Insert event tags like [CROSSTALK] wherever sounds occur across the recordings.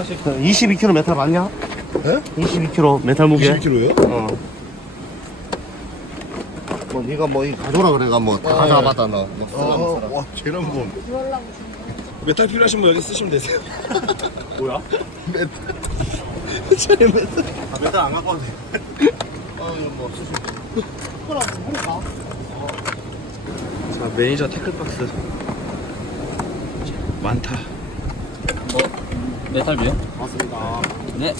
하실 22kg 메탈 맞냐? 예? 22kg 메탈 무게. 22kg요? 어. 뭐 네가 뭐이 가져라 그래가 뭐다 어, 잡았다 너. 뭐 어, 쓰라면 와, 계란봉. 메탈 필요하신 분 여기 쓰시면 되세요. [LAUGHS] 뭐야? 메탈. 메탈. [LAUGHS] 아, 메탈 안 갖고 와도 돼. 어, 이거 뭐 쓰시면 돼. 그럼 뭐자 매니저 태클박스 많다 뭐 메탈비요? 맞습니다. 네.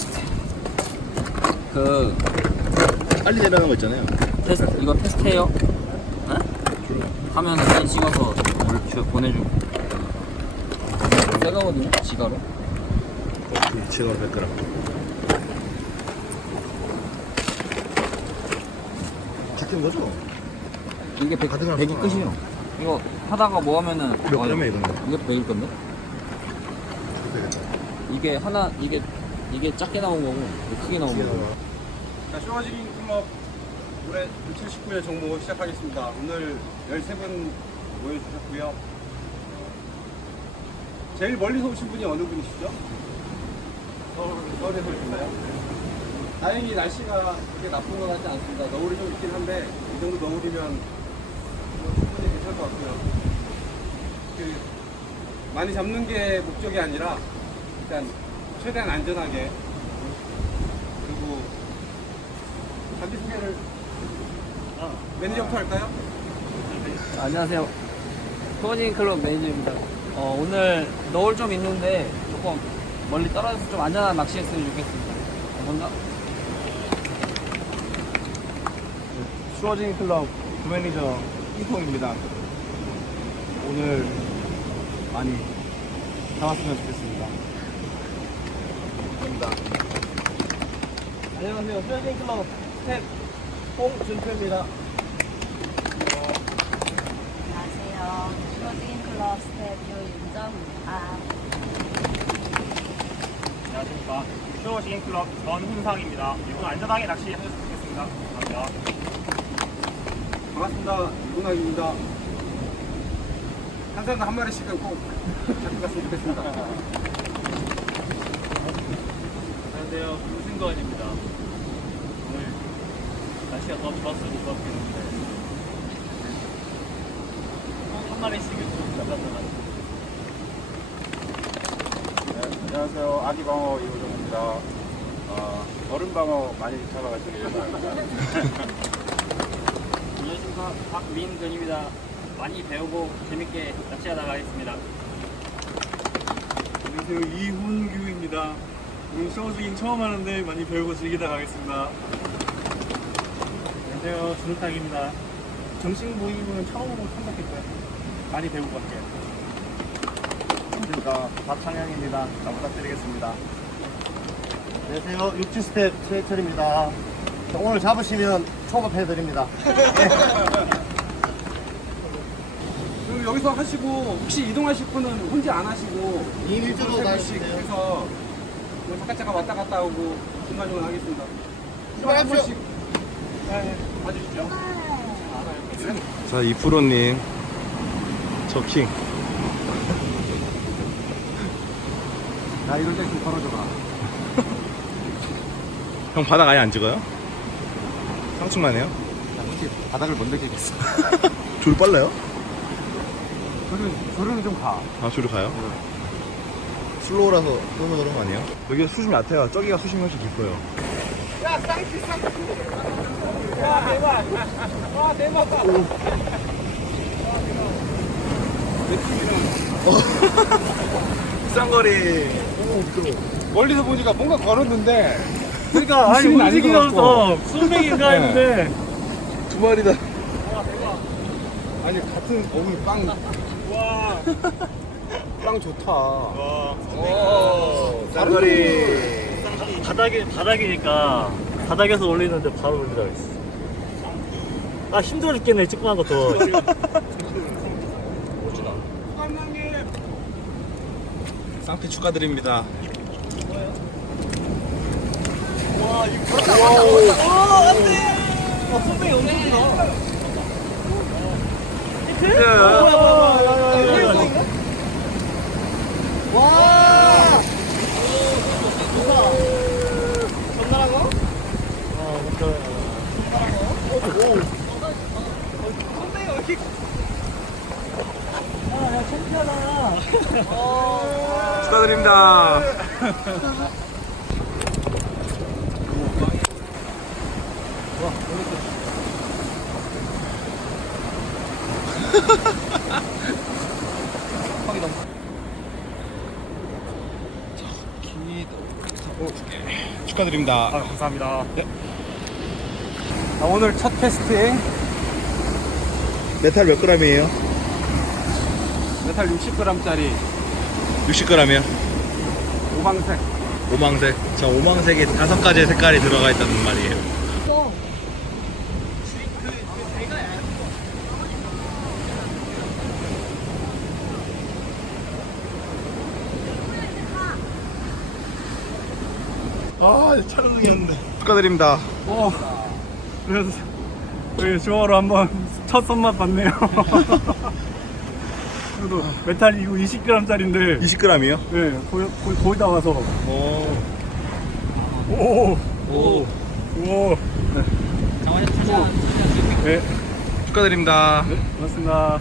그 빨리 내려가는 거 있잖아요. 테스트 이거 테스트해요? 네? 하면 사진 찍어서 올- 주- 보내주고. 새거거든요, 지가로. 제가 100g. 같은 거죠? 이게 100, 가득한 100이 거. 끝이에요. 이거 하다가 뭐 하면은 몇 g이야, 이거는? 이것도 100일 건데? 이게 하나 이게 이게 작게 나온 거고 이게 크게 나온 거고. 자 쇼가지기 클럽 올해 2019년 정모 시작하겠습니다 오늘 13분 모여주셨고요 제일 멀리서 오신 분이 어느 분이시죠? 서울, 서울에서 오셨나요? 다행히 날씨가 그렇게 나쁜 것 같지 않습니다 너울이 좀 있긴 한데 이 정도 너울이면 뭐 충분히 괜찮을 것 같고요 그 많이 잡는 게 목적이 아니라 일단 최대한 안전하게 그리고 자기 소개를 매니저부터 할까요? 안녕하세요. 코어징 클럽 매니저입니다. 어, 오늘 너울 좀 있는데 조금 멀리 떨어져서 좀 안전한 낚시했으면 좋겠습니다. 감사합니다. 슈어징 클럽 부매니저 핑퐁입니다. 오늘 많이 잡았으면 좋겠습니다. 안녕하세요. 슈어징 클럽 스텝 홍준표입니다. 안녕하세요. 슈어징 클럽 스텝 유윤정입니다. 안녕하십니까. 쇼싱 클럽 전훈상입니다. 이분 안전하게 낚시하셨으면 좋겠습니다. 감사합니다. 반갑습니다. 이문학입니다. 한 사람 한 마리씩은 꼭 잡고 갔으면 좋겠습니다. 안녕하세요. 김승건입니다. 오늘 날씨가 더 좋았으면 좋겠는데 꼭한 마리씩은 좀 잡았다가 안녕하세요. 아기 방어 이호정입니다. 어, 얼음방어 많이 잡아가지고 감사합니다. 안녕하십니까. 박민근입니다. 많이 배우고 재밌게 낚시하다 가겠습니다. 안녕하세요. 이훈규입니다. 오늘 쇼스윙 처음 하는데 많이 배우고 즐기다 가겠습니다. 안녕하세요. 준우탁입니다. 정식 모임은 처음으로 참석했고요. 많이 배우고 갈게요. 안녕하십니까. 박창영입니다. 잘 부탁드리겠습니다. 안녕하세요. 육지 스텝 최철입니다. 자, 오늘 잡으시면 초밥해드립니다. [LAUGHS] 그리고 여기서 하시고 혹시 이동하실 분은 혼자 안 하시고 이 밀주로 세 다니시면 분씩 돼요. 해서 뭐 잠깐 잠깐 왔다 갔다 하고 중간중간 하겠습니다. 한 번씩 네, 봐주시죠. 자, 이프로님. 저킹. [LAUGHS] 나 이럴 때좀 걸어줘라. [LAUGHS] 형 바닥 아예 안 찍어요? 상충만 해요? 나 혹시 바닥을 못 느끼겠어. [LAUGHS] 줄 빨라요? 저는, 저는 좀 가. 아, 줄을 가요? 슬로우라서 끄는 그런 거 아니에요? 여기 수심이 얕아요. 저기가 수심이 훨씬 깊어요. 쌍거리. [LAUGHS] 멀리서 보니까 뭔가 걸었는데 그러니까 [LAUGHS] 아니 무심은 아닌 것 움직이면서 수맥인가 했는데 두 마리다. 아니 같은 어우 빵. 와. 빵 좋다. 오, 쌍거리. 바닥이 바닥이니까 바닥에서 올리는데 바로 올리라 했어. 아 힘들어 죽겠네 조그만 것도. 쌍피 축하드립니다. 축하 드립니다. 축하드립니다. 아, 감사합니다. 아, 오늘 첫 테스트에 메탈 몇 g이에요? 메탈 60g짜리 60g이요. 오방색. 오망색. 자, 오망색에 다섯 가지의 색깔이 들어가 있다는 말이에요. 아, 촬영이었는데. 축하드립니다. 어, 그래서 저희 주어로 한번 첫 손맛 봤네요. [LAUGHS] 그래도 메탈 이거 20g짜리인데 20g이요? 네, 거의, 거의, 거의 다 와서 오. 오, 오. 오, 네, 축하드립니다. 고맙습니다.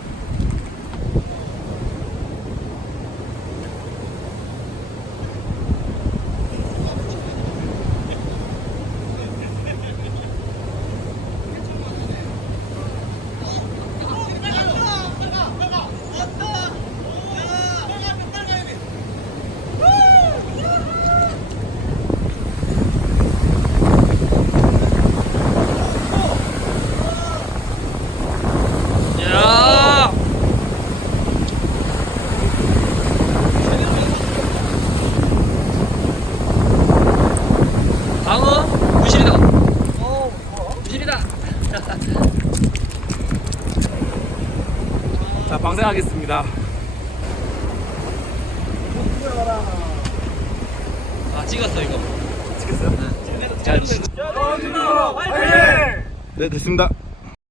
야! 방어 무실이다. 무실이다. 자, 방생하겠습니다. 아 찍었어 이거. 찍겠어요? 잘. 네, 됐습니다.